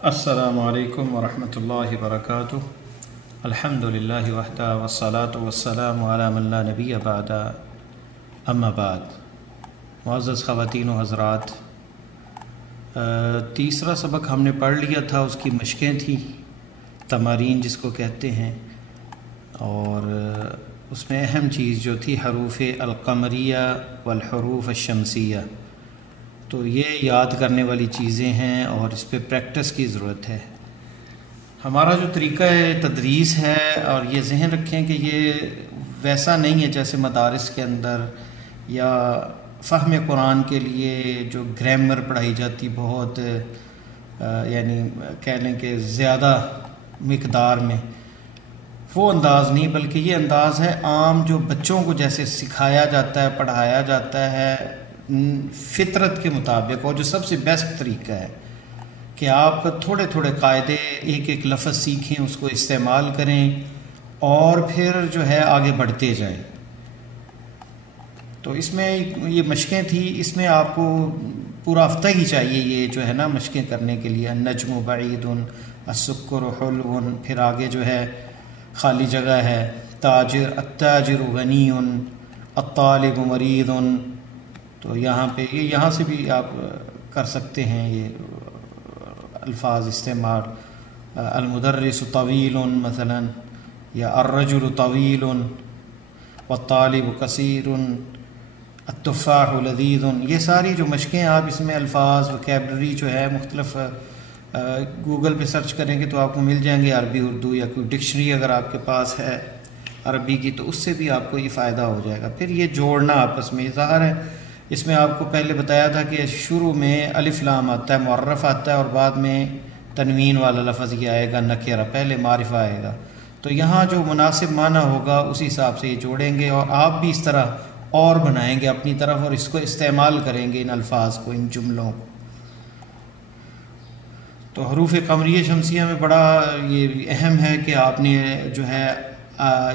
السلام علیکم ورحمۃ اللہ وبرکاتہ۔ الحمد للہ وحدہ والصلاة والسلام علی من لا نبی بعد، اما بعد۔ معزز خواتین و حضرات، تیسرا سبق ہم نے پڑھ لیا تھا، اس کی مشقیں تھیں، تمارین جس کو کہتے ہیں، اور اس میں اہم چیز جو تھی حروف القمریہ والحروف الشمسیہ۔ تو یہ یاد کرنے والی چیزیں ہیں اور اس پہ پریکٹس کی ضرورت ہے۔ ہمارا جو طریقہ تدریس ہے، اور یہ ذہن رکھیں کہ یہ ویسا نہیں ہے جیسے مدارس کے اندر یا فہم قرآن کے لیے جو گرامر پڑھائی جاتی بہت، یعنی کہہ لیں کہ زیادہ مقدار میں، وہ انداز نہیں، بلکہ یہ انداز ہے عام جو بچوں کو جیسے سکھایا جاتا ہے، پڑھایا جاتا ہے فطرت کے مطابق، اور جو سب سے بیسٹ طریقہ ہے کہ آپ تھوڑے تھوڑے قاعدے، ایک ایک لفظ سیکھیں، اس کو استعمال کریں اور پھر جو ہے آگے بڑھتے جائیں۔ تو اس میں یہ مشقیں تھیں، اس میں آپ کو پورا ہفتہ ہی چاہیے یہ جو ہے نا مشقیں کرنے کے لیے۔ النجم بعید، السکر حلو، پھر آگے جو ہے خالی جگہ ہے، تاجر، التاجر غنی، الطالب مرید۔ تو یہاں پہ یہاں سے بھی آپ کر سکتے ہیں یہ الفاظ استعمال۔ المدرس طویل مثلا، یا الرجل طویل والطالب قصیر، التفاح لذیذ۔ یہ ساری جو مشقیں آپ اس میں الفاظ وکیبلری جو ہے مختلف گوگل پہ سرچ کریں گے تو آپ کو مل جائیں گے، عربی اردو، یا کوئی ڈکشنری اگر آپ کے پاس ہے عربی کی تو اس سے بھی آپ کو یہ فائدہ ہو جائے گا۔ پھر یہ جوڑنا آپس میں، ظاہر ہے اس میں آپ کو پہلے بتایا تھا کہ شروع میں الف لام آتا ہے، معرف آتا ہے، اور بعد میں تنوین والا لفظ یہ آئے گا نکرہ، پہلے معرفہ آئے گا۔ تو یہاں جو مناسب معنی ہوگا اسی حساب سے یہ جوڑیں گے، اور آپ بھی اس طرح اور بنائیں گے اپنی طرف، اور اس کو استعمال کریں گے ان الفاظ کو، ان جملوں کو۔ تو حروف قمریہ شمسیہ میں بڑا یہ اہم ہے کہ آپ نے جو ہے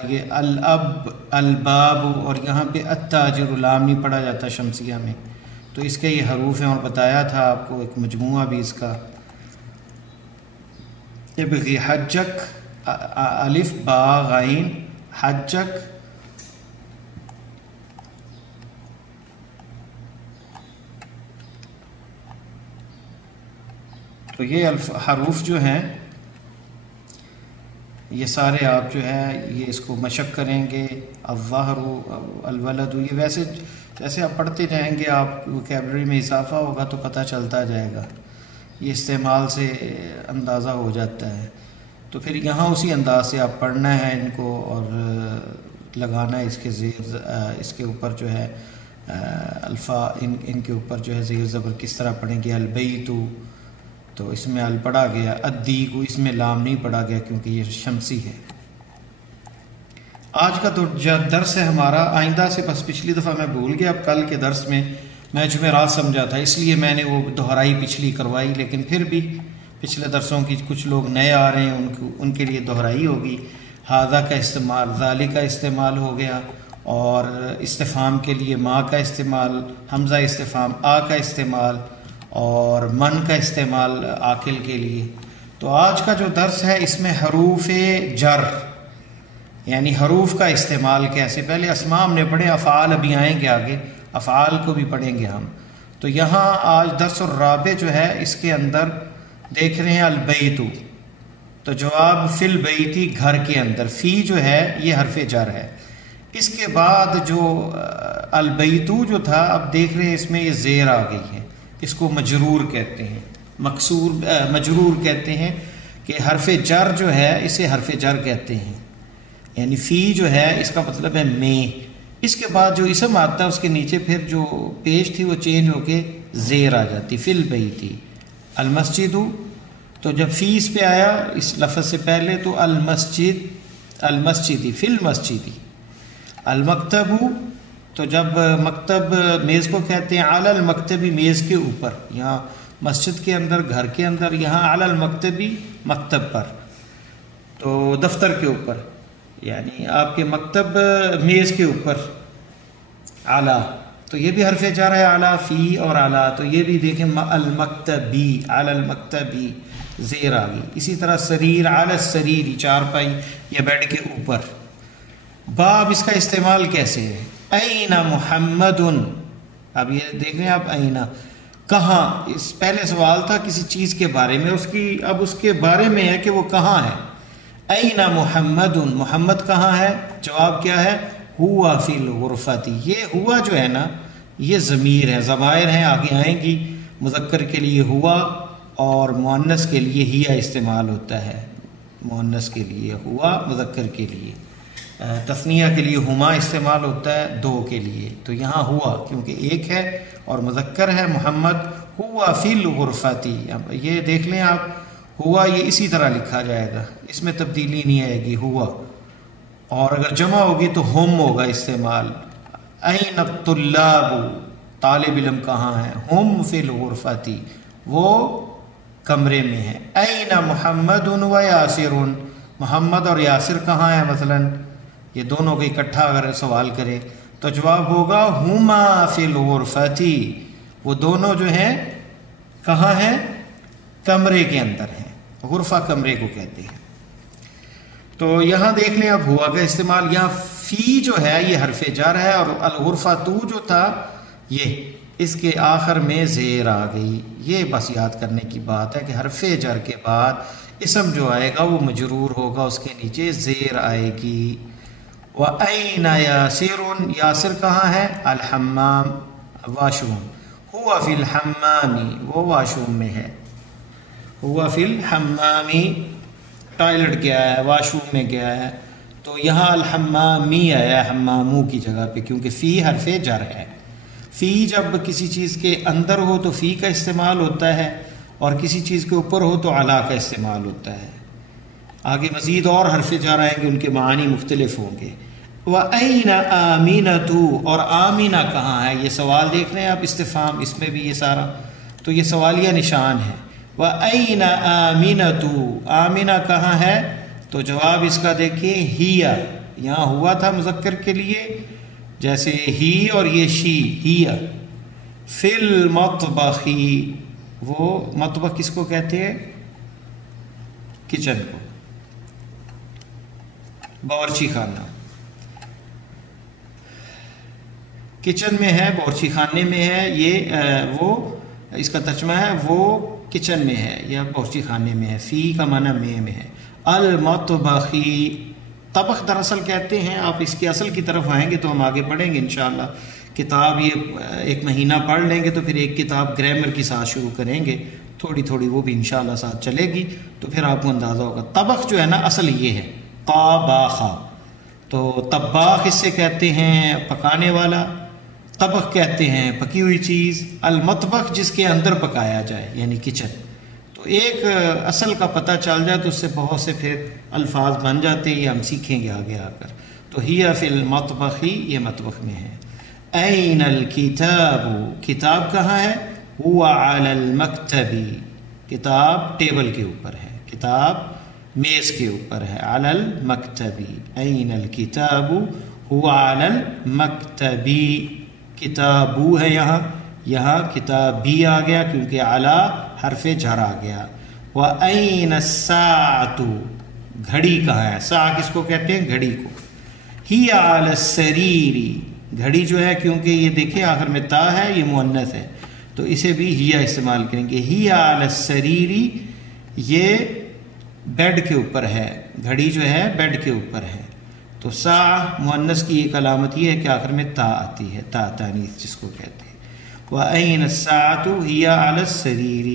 یہ الاب، الباب، اور یہاں پہ التاجر لام نہیں پڑھا جاتا شمسیہ میں، تو اس کے یہ حروف ہیں، اور بتایا تھا آپ کو ایک مجموعہ بھی اس کا۔ ابغی حجک، الف با غین، حجک، تو یہ حروف جو ہیں یہ سارے آپ جو ہے یہ اس کو مشق کریں گے۔ الظہر، الولد، یہ ویسے جیسے آپ پڑھتے جائیں گے آپ وکیبلری میں اضافہ ہوگا تو پتہ چلتا جائے گا، یہ استعمال سے اندازہ ہو جاتا ہے۔ تو پھر یہاں اسی انداز سے آپ پڑھنا ہے ان کو، اور لگانا ہے اس کے زیر، اس کے اوپر جو ہے ان کے اوپر جو ہے زیر زبر کس طرح پڑھیں گے۔ البیت، تو اس میں ال پڑھا گیا، الدیگ، اس میں لام نہیں پڑھا گیا کیونکہ یہ شمسی ہے۔ آج کا تو درس ہے ہمارا، آئندہ سے بس پچھلی دفعہ میں بھول گیا، اب کل کے درس میں جمعرات سمجھا تھا، اس لیے میں نے وہ دہرائی پچھلی کروائی، لیکن پھر بھی پچھلے درسوں کی کچھ لوگ نئے آ رہے ہیں ان کے لیے دہرائی ہوگی۔ ھذا کا استعمال، ذالک کا استعمال ہو گیا، اور استفہام کے لیے ما کا استعمال، حمزہ استفہام، آ کا استعمال، اور من کا استعمال عاقل کے لیے۔ تو آج کا جو درس ہے اس میں حروف جر، یعنی حروف کا استعمال کیسے، پہلے اسماء ہم نے پڑھے، افعال ابھی آئیں گے آگے، افعال کو بھی پڑھیں گے ہم۔ تو یہاں آج درس الرابع جو ہے اس کے اندر دیکھ رہے ہیں البیت، تو جواب فی البیتی، گھر کے اندر، فی جو ہے یہ حرف جر ہے۔ اس کے بعد جو البیتو جو تھا، اب دیکھ رہے ہیں اس میں یہ زیر آ گئی ہے، اس کو مجرور کہتے ہیں، مجرور کہتے ہیں، کہ حرف جر جو ہے اسے حرف جر کہتے ہیں، یعنی فی جو ہے اس کا مطلب ہے میں۔ اس کے بعد جو اسم آتا ہے اس کے نیچے پھر جو پیش تھی وہ چینج ہو کے زیر آ جاتی، فی البیتی۔ المسجد، تو جب فی اس پہ آیا اس لفظ سے پہلے تو المسجدی، فی المسجدی۔ المکتب، تو جب مکتب میز کو کہتے ہیں، علی المکتبی، میز کے اوپر، یہاں مسجد کے اندر، گھر کے اندر، یہاں علی المکتبی، مکتب پر، تو دفتر کے اوپر، یعنی آپ کے مکتب میز کے اوپر، اعلیٰ، تو یہ بھی حرف جر ہے اعلیٰ، فی اور اعلیٰ، تو یہ بھی دیکھیں المکتبی، علی المکتبی زیر آ گئی. اسی طرح سریر، علی السریر، چارپائی یا بیڈ کے اوپر. باب اس کا استعمال کیسے ہے؟ این محمد، اب یہ دیکھ رہے ہیں آپ، این کہاں. اس پہلے سوال تھا کسی چیز کے بارے میں، اب اس کے بارے میں ہے کہ وہ کہاں ہے. این محمد، محمد کہاں ہے؟ جواب کیا ہے؟ ہوا فی الغرفۃ. یہ ہوا جو ہے نا یہ ضمیر ہے، ضمائر ہیں آگے آئیں گی. مذکر کے لیے ہوا اور مؤنث کے لیے ہیا استعمال ہوتا ہے. مؤنث کے لیے ہوا، مذکر کے لیے تثنیہ کے لیے ہما استعمال ہوتا ہے، دو کے لیے. تو یہاں ہوا کیونکہ ایک ہے اور مذکر ہے محمد. ہوا فی الغرفۃ، یہ دیکھ لیں آپ، ہوا یہ اسی طرح لکھا جائے گا، اس میں تبدیلی نہیں آئے گی. ہوا، اور اگر جمع ہوگی تو ہم ہوگا استعمال. این الطلاب، طالب علم کہاں ہے؟ ہم فی الغرفۃ، وہ کمرے میں ہے. این محمد و یاسر، محمد اور یاسر کہاں ہے مثلا؟ یہ دونوں کو اکٹھا اگر سوال کرے تو جواب ہوگا ہما فی الغرفۃ، وہ دونوں جو ہیں کہاں ہیں؟ کمرے کے اندر ہیں. غرفہ کمرے کو کہتے ہیں. تو یہاں دیکھ لیں اب ہوا کا استعمال. یہاں فی جو ہے یہ حرف جر ہے، اور الغرفہ تو جو تھا یہ اس کے آخر میں زیر آ گئی. یہ بس یاد کرنے کی بات ہے کہ حرف جر کے بعد اسم جو آئے گا وہ مجرور ہوگا، اس کے نیچے زیر آئے گی. وَأَيْنَ يَاسِرٌ، یاسر کہاں ہے؟ الحمام، واش روم. ہوا فی الحمام، وہ واش روم میں ہے. ہوا فی الحمام، ٹوائلٹ گیا ہے، واش روم میں گیا ہے. تو یہاں الحمامی آیا ہے حمامو کی جگہ پہ، کیونکہ فی حرف جر ہے. فی جب کسی چیز کے اندر ہو تو فی کا استعمال ہوتا ہے، اور کسی چیز کے اوپر ہو تو علا کا استعمال ہوتا ہے. آگے مزید اور حرف جر آئیں گے، ان کے معانی مختلف ہوں گے. وَأَيْنَ آمِنَةُ، اور آمینہ کہاں ہے؟ یہ سوال دیکھ رہے ہیں آپ، استفہام، اس میں بھی یہ سارا تو یہ سوالیہ نشان ہے. وَأَيْنَ آمِنَةُ، آمینہ کہاں ہے؟ تو جواب اس کا دیکھیں ہیا. یہاں ہوا تھا مذکر کے لیے، جیسے ہی اور یہ شی، ہیا. فی المطبخ، وہ مطبخ کس کو کہتے ہیں؟ کچن کو، باورچی خانہ. کچن میں ہے، باورچی خانے میں ہے. یہ وہ اس کا ترجمہ ہے، وہ کچن میں ہے یا باورچی خانے میں ہے. فی کا معنی میں ہے. المطبخی، طبخ دراصل کہتے ہیں. آپ اس کی اصل کی طرف آئیں گے تو ہم آگے پڑھیں گے انشاءاللہ. کتاب یہ ایک مہینہ پڑھ لیں گے تو پھر ایک کتاب گرامر کی ساتھ شروع کریں گے، تھوڑی تھوڑی وہ بھی انشاءاللہ ساتھ چلے گی، تو پھر آپ کو اندازہ ہوگا. طبخ جو ہے نا اصل یہ ہے طاباخا. تو طباخ اس سے کہتے ہیں پکانے والا، طبخ کہتے ہیں پکی ہوئی چیز. المطبخ جس کے اندر پکایا جائے یعنی کچن. تو ایک اصل کا پتہ چل جائے تو اس سے بہت سے پھر الفاظ بن جاتے ہیں، یہ ہم سیکھیں گے آگے آ کر. تو ہی فی المطبخی، یہ مطبخ میں ہے. این الکتاب، کتاب کہاں ہے؟ ہوا علی المکتبی، کتاب ٹیبل کے اوپر ہے، کتاب میز کے اوپر ہے. علی المکتبی، این الکتاب ہوا علی المکتبی. کتابو ہے یہاں کتابی آ گیا کیونکہ علی حرف جر آ گیا. وَأَيْنَ السَّاعَةُ، گھڑی کہاں ہے؟ ساعہ کس کو کہتے ہیں؟ گھڑی کو. ہی علی السریر، گھڑی جو ہے کیونکہ یہ دیکھیں آخر میں تا ہے، یہ مؤنث ہے تو اسے بھی ہیا استعمال کریں گے. ہی علی السریر، یہ بیڈ کے اوپر ہے، گھڑی جو ہے بیڈ کے اوپر ہے. تو سا مؤنث کی ایک علامت یہ ہے کہ آخر میں تا آتی ہے، تا تانیث جس کو کہتے ہیں. وَأَيْنَ السَّاعَةُ هِيَ عَلَى السَّرِيرِ.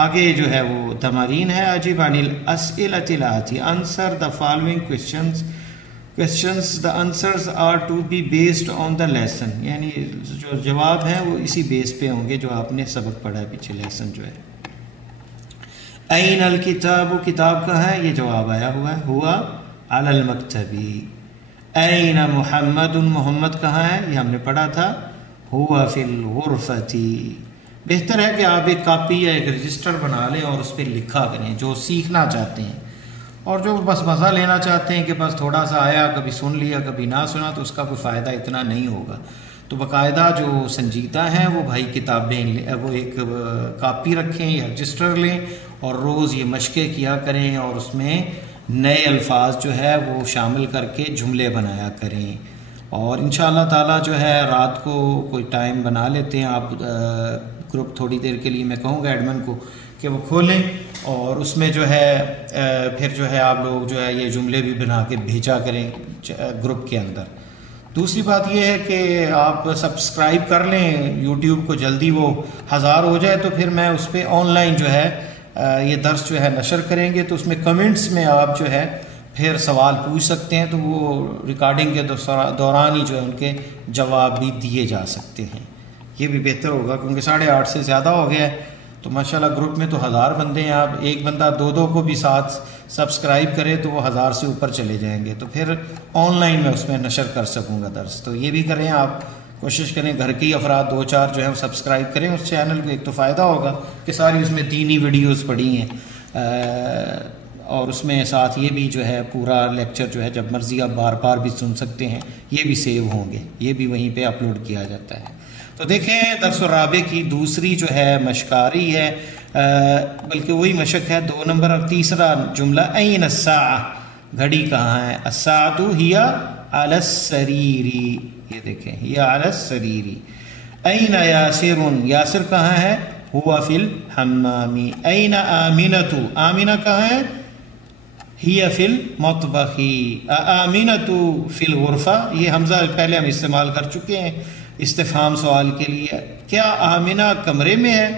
آگے جو ہے وہ تمارین ہے. اجب عن الاسئلة الآتی، answer the following questions. the answers are to be based on the lesson، یعنی جو جواب ہیں وہ اسی بیس پہ ہوں گے جو آپ نے سبق پڑھا ہے پیچھے لیسن جو ہے. این الکتاب، کتاب کہاں ہے؟ یہ جواب آیا ہوا ہے، ہوا علی المکتبی. این محمد، محمد کہاں ہے؟ یہ ہم نے پڑھا تھا، ہوا فی الغرفۃ. بہتر ہے کہ آپ ایک کاپی یا ایک رجسٹر بنا لیں اور اس پہ لکھا کریں جو سیکھنا چاہتے ہیں، اور جو بس مزہ لینا چاہتے ہیں کہ بس تھوڑا سا آیا، کبھی سن لیا کبھی نہ سنا، تو اس کا کوئی فائدہ اتنا نہیں ہوگا. تو باقاعدہ جو سنجیدہ ہیں وہ بھائی کتابیں لیں، وہ ایک کاپی رکھیں یا رجسٹر لیں اور روز یہ مشقیں کیا کریں اور اس میں نئے الفاظ جو ہے وہ شامل کر کے جملے بنایا کریں. اور انشاءاللہ تعالی جو ہے رات کو کوئی ٹائم بنا لیتے ہیں آپ، گروپ تھوڑی دیر کے لیے میں کہوں گا ایڈمن کو کہ وہ کھولیں اور اس میں جو ہے پھر جو ہے آپ لوگ جو ہے یہ جملے بھی بنا کے بھیجا کریں گروپ کے اندر. دوسری بات یہ ہے کہ آپ سبسکرائب کر لیں یوٹیوب کو، جلدی وہ 1000 ہو جائے تو پھر میں اس پہ آن لائن جو ہے یہ درس جو ہے نشر کریں گے، تو اس میں کمنٹس میں آپ جو ہے پھر سوال پوچھ سکتے ہیں، تو وہ ریکارڈنگ کے دوران ہی جو ہے ان کے جواب بھی دیے جا سکتے ہیں. یہ بھی بہتر ہوگا کیونکہ 8:30 سے زیادہ ہو گیا ہے. تو ماشاءاللہ گروپ میں تو 1000 بندے ہیں، آپ ایک بندہ 2 کو بھی ساتھ سبسکرائب کرے تو وہ 1000 سے اوپر چلے جائیں گے، تو پھر آن لائن میں اس میں نشر کر سکوں گا درس. تو یہ بھی کریں، آپ کوشش کریں گھر کے افراد 2-4 جو ہیں وہ سبسکرائب کریں اس چینل کو. ایک تو فائدہ ہوگا کہ ساری اس میں دینی ویڈیوز پڑی ہیں، اور اس میں ساتھ یہ بھی جو ہے پورا لیکچر جو ہے جب مرضی آپ بار بار بھی سن سکتے ہیں، یہ بھی سیو ہوں گے، یہ بھی وہیں پہ اپلوڈ کیا جاتا ہے. تو دیکھیں درس الرابع کی دوسری جو ہے مشقاری ہے، بلکہ وہی مشق ہے 2 نمبر اور تیسرا جملہ این الساعہ، گھڑی کہاں ہے؟ الساعۃ ہی علی السریر، یہ دیکھیں ہی علی السریر. این یاسر، یاسر کہاں ہے؟ ہوا فی الحمام. این آمنۃ، آمنہ کہاں ہے؟ ہی فی المطبخ. آمنۃ فی الغرفہ، یہ حمزہ پہلے ہم استعمال کر چکے ہیں استفہام سوال کے لیے. کیا آمنہ کمرے میں ہے؟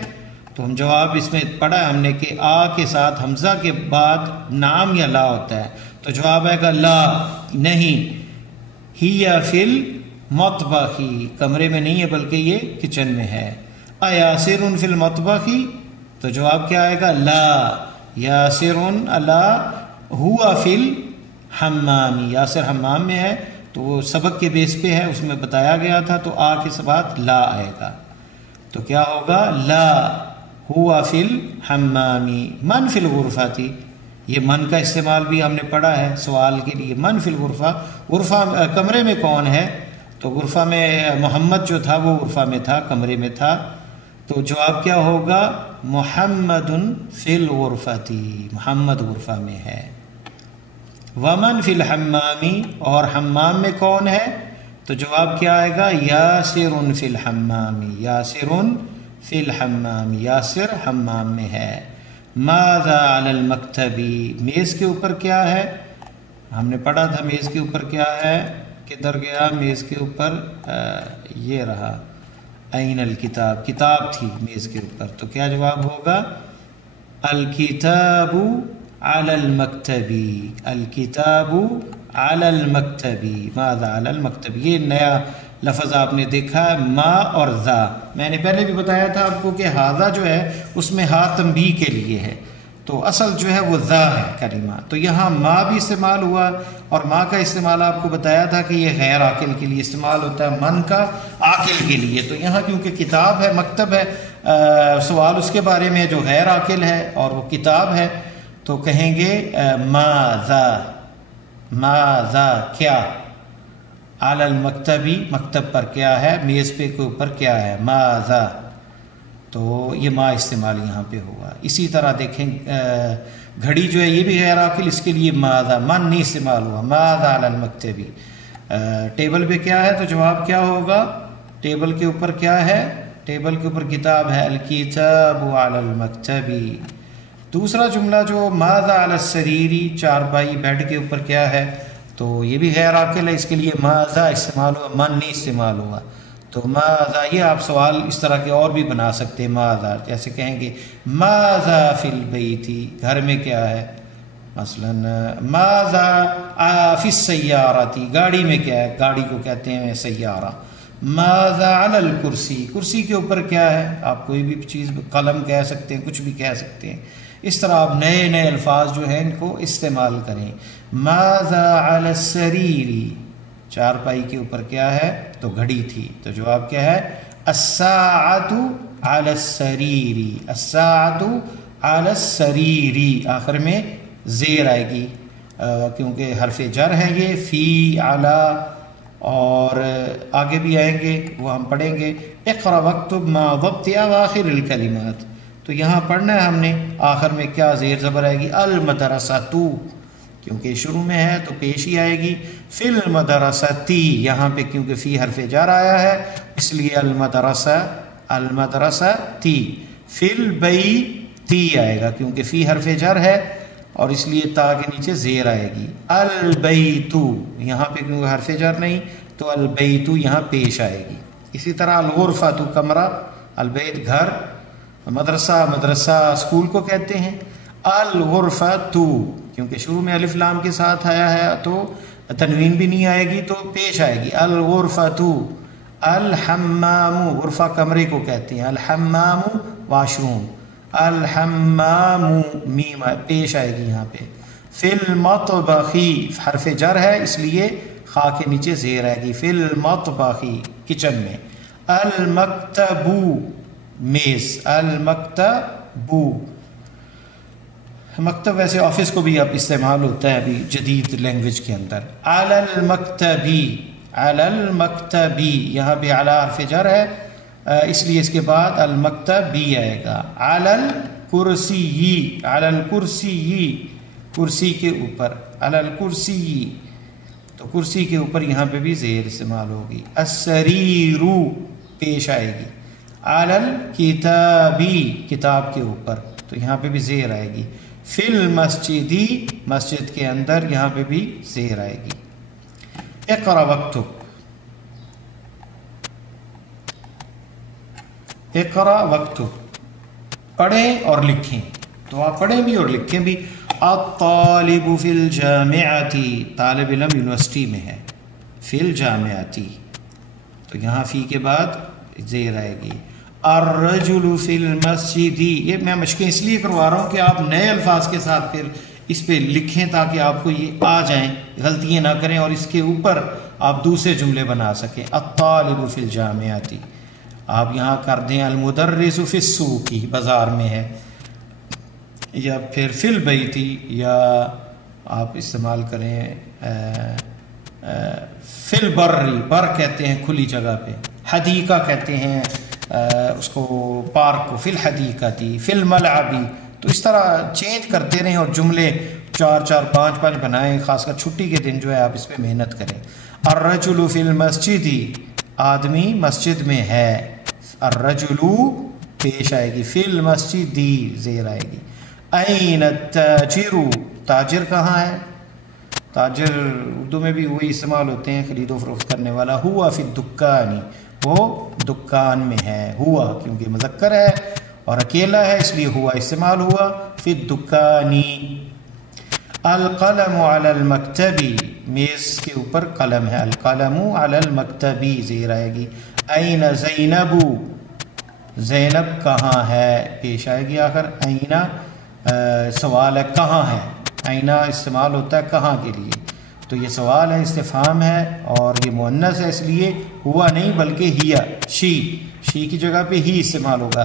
تو ہم جواب اس میں پڑھا ہے ہم نے کہ آ کے ساتھ حمزہ کے بعد نام یا لا ہوتا ہے، تو جواب آئے گا لا، نہیں. ہی فی المطبخ، کمرے میں نہیں ہے بلکہ یہ کچن میں ہے. ایاسر فی المطبخ، تو جواب کیا آئے گا؟ لا. یاسر الا ہوا فی الحمام، یاسر حمام میں ہے، تو وہ سبق کے بیس پہ ہے، اس میں بتایا گیا تھا، تو آ کے بعد لا آئے گا. تو کیا ہوگا؟ لا ہوا فی الحمام. من فی الغرفہ تھی، یہ من کا استعمال بھی ہم نے پڑھا ہے سوال کے لیے. من فی الغرفہ، غرفہ کمرے میں کون ہے؟ تو غرفہ میں محمد جو تھا وہ غرفہ میں تھا، کمرے میں تھا. تو جواب کیا ہوگا؟ محمد فی الغرفہ، محمد غرفہ میں ہے. ومن فی الحمام، اور حمام میں کون ہے؟ تو جواب کیا آئے گا؟ یاسر فی الحمام، یاسر فی الحمام، یاسر حمام میں ہے. ماذا علی المکتب، میز کے اوپر کیا ہے؟ ہم نے پڑھا تھا میز کے اوپر کیا ہے، کدھر گیا؟ میز کے اوپر یہ رہا، این الکتاب، کتاب تھی میز کے اوپر. تو کیا جواب ہوگا؟ الکتاب علی المکتبی، الکتاب علی المکتبی. ماذا علی المکتب، یہ نیا لفظ آپ نے دیکھا ہے، ما اور ذا. میں نے پہلے بھی بتایا تھا آپ کو کہ ہاذا جو ہے اس میں ہا تنبیہ کے لیے ہے، تو اصل جو ہے وہ ذا ہے کلمہ. تو یہاں ما بھی استعمال ہوا، اور ما کا استعمال آپ کو بتایا تھا کہ یہ غیر عاقل کے لیے استعمال ہوتا ہے، من کا عاقل کے لیے. تو یہاں کیونکہ کتاب ہے، مکتب ہے، سوال اس کے بارے میں جو غیر عاقل ہے اور وہ کتاب ہے، تو کہیں گے ماذا، ماذا کیا، علی المکتبی، مکتب پر کیا ہے، میز پہ کے اوپر کیا ہے، ماذا. تو یہ ما استعمال یہاں پہ ہوا. اسی طرح دیکھیں گھڑی جو ہے یہ بھی غیر عاقل، اس کے لیے ماذا، من نہیں استعمال ہوا، ماذا علی المکتبی. ٹیبل پہ کیا ہے؟ تو جواب کیا ہوگا؟ ٹیبل کے اوپر کیا ہے؟ ٹیبل کے اوپر کتاب ہے، الکتاب علی المکتبی. دوسرا جملہ جو ماذا علی السریر، چارپائی بیڈ کے اوپر کیا ہے، تو یہ بھی غیر عاقل ہے، اس کے لیے ماذا استعمال ہوا، من نہیں استعمال ہوا. تو ماذا، یہ آپ سوال اس طرح کے اور بھی بنا سکتے ہیں. ماذا جیسے کہیں گے ماذا فی البیت، گھر میں کیا ہے، مثلا ماذا فی السیارۃ، گاڑی میں کیا ہے، گاڑی کو کہتے ہیں سیارہ. ماذا علی الکرسی، کرسی کے اوپر کیا ہے، آپ کوئی بھی چیز، قلم کہہ سکتے ہیں، کچھ بھی کہہ سکتے ہیں. اس طرح آپ نئے نئے الفاظ جو ہیں ان کو استعمال کریں. ماذا علی السریر، چارپائی کے اوپر کیا ہے، تو گھڑی تھی، تو جواب کیا ہے؟ الساعۃ علی السریر، الساعۃ علی السریر. آخر میں زیر آئے گی کیونکہ حرف جر ہے یہ، فی، علی اور آگے بھی آئیں گے وہ ہم پڑھیں گے. اقرأ واکتب ما ضبط اواخر الکلمات. تو یہاں پڑھنا ہے ہم نے آخر میں کیا زیر زبر آئے گی المدرسۃ، کیونکہ شروع میں ہے تو پیش ہی آئے گی. فی المدرسۃ یہاں پہ کیونکہ فی حرف جر آیا ہے اس لیے المدرسۃ. فی البیت آئے گا کیونکہ فی حرف جر ہے اور اس لیے تا کے نیچے زیر آئے گی. البیت یہاں پہ کیونکہ حرف جر نہیں تو البیت یہاں پیش آئے گی. اسی طرح الغرفۃ کمرہ، البیت گھر، مدرسہ اسکول کو کہتے ہیں. الغرفۃ کیونکہ شروع میں الف لام کے ساتھ آیا ہے تو تنوین بھی نہیں آئے گی تو پیش آئے گی الغرفۃ. الحمام غرفہ کمرے کو کہتے ہیں، الحمام واش روم، الحمام میم پیش آئے گی یہاں پہ. فی المطبخ حرف جر ہے اس لیے خا کے نیچے زیر آئے گی. فی المطبخ کچن میں. المکتب میز، المکتب مکتب ویسے آفس کو بھی اب استعمال ہوتا ہے ابھی جدید لینگویج کے اندر. علی المکتبی، علی المکتبی یہاں پہ علی حرف جر ہے اس لیے اس کے بعد المکتب بھی آئے گا. علی الکرسی، علی الکرسی کرسی کے اوپر، علی الکرسی تو کرسی کے اوپر یہاں پہ بھی زیر استعمال ہوگی. السریر پیش آئے گی. علی الکتابی کتاب کے اوپر تو یہاں پہ بھی زیر آئے گی. فی المسجدی مسجد کے اندر یہاں پہ بھی زیر آئے گی. اقرأ واکتب، اقرأ واکتب پڑھیں اور لکھیں. تو آپ پڑھیں بھی اور لکھیں بھی. الطالب فی الجامعۃ طالب علم یونیورسٹی میں ہے. فی الجامعۃ تو یہاں فی کے بعد زیر آئے گی. الرجل فی المسجد، یہ میں مشقیں اس لیے کروا رہا ہوں کہ آپ نئے الفاظ کے ساتھ پھر اس پہ لکھیں تاکہ آپ کو یہ آ جائیں، غلطیاں نہ کریں اور اس کے اوپر آپ دوسرے جملے بنا سکیں. الطالب فی الجامعۃ آپ یہاں کر دیں المدرس فی السوق بازار میں ہے، یا پھر فی البیت یا آپ استعمال کریں فی البر، بر کہتے ہیں کھلی جگہ پہ، حدیقہ کہتے ہیں اس کو پارک کو، فی الحدیقۃ، فی الملعب. تو اس طرح چینج کرتے رہیں اور جملے 4 4 5 5 بنائیں، خاص کر چھٹی کے دن جو ہے آپ اس پہ محنت کریں. الرجل فی المسجد آدمی مسجد میں ہے. الرجل پیش آئے گی. فی المسجد زیر آئے گی. این التاجر تاجر کہاں ہے؟ تاجر اردو میں بھی وہی استعمال ہوتے ہیں خرید و فروخت کرنے والا. ہوا فی الدکان وہ دکان میں ہے. ہوا کیونکہ مذکر ہے اور اکیلا ہے اس لیے ہوا استعمال ہوا. فی الدکان. القلم علی المکتب میز کے اوپر قلم ہے. القلم علی المکتب زیر آئے گی. این زینب زینب کہاں ہے پیش آئے گی آخر. این سوال ہے کہاں ہے. این استعمال ہوتا ہے کہاں کے لیے تو یہ سوال ہے استفہام ہے اور یہ مؤنث ہے اس لیے ہوا نہیں بلکہ ہیا شی کی جگہ پہ ہی استعمال ہوگا.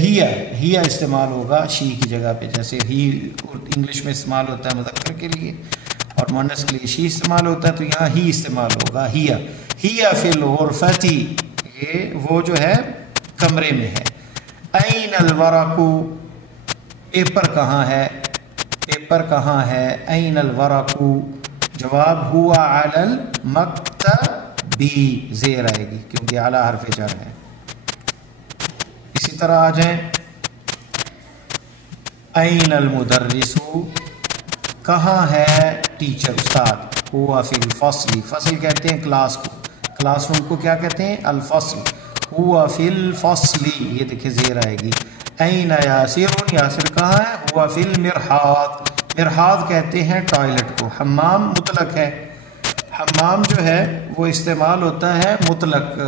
ہیا استعمال ہوگا شی کی جگہ پہ، جیسے ہی انگلش میں استعمال ہوتا ہے مذکر کے لیے اور مؤنث کے لیے شی استعمال ہوتا ہے تو یہاں ہی استعمال ہوگا. ہیا فی الغرفۃ یہ وہ جو ہے کمرے میں ہے. این الورق پیپر کہاں ہے، پیپر کہاں ہے. این الورق جواب ہوا علی المکتب زیر آئے گی کیونکہ اعلی حرف جر ہے. اسی طرح آ جائیں. این المدرس کہاں ہے ٹیچر استاد. ہوا فی الفصل فصل کہتے ہیں کلاس کو، کلاس روم کو کیا کہتے ہیں الفصل. ہوا فی الفصل یہ دیکھیں زیر آئے گی. این یاسر یاسر کہاں ہے. ہوا فی المرحاض مرحاض کہتے ہیں ٹوائلٹ کو. حمام مطلق ہے، حمام جو ہے وہ استعمال ہوتا ہے مطلق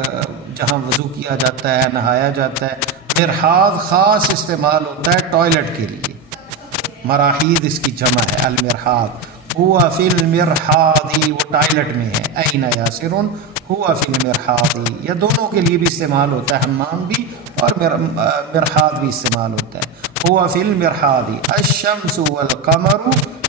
جہاں وضو کیا جاتا ہے نہایا جاتا ہے. مرحاض خاص استعمال ہوتا ہے ٹوائلٹ کے لیے. مراحیض اس کی جمع ہے المرحاض. ہوا فی المرحاض وہ ٹوائلٹ میں ہے. این یاسر ہوا فی المرحاض یا دونوں کے لیے بھی استعمال ہوتا ہے، حمام بھی اور مرحاض بھی استعمال ہوتا ہے. ہوا فی المرحاض. الشمس والقمر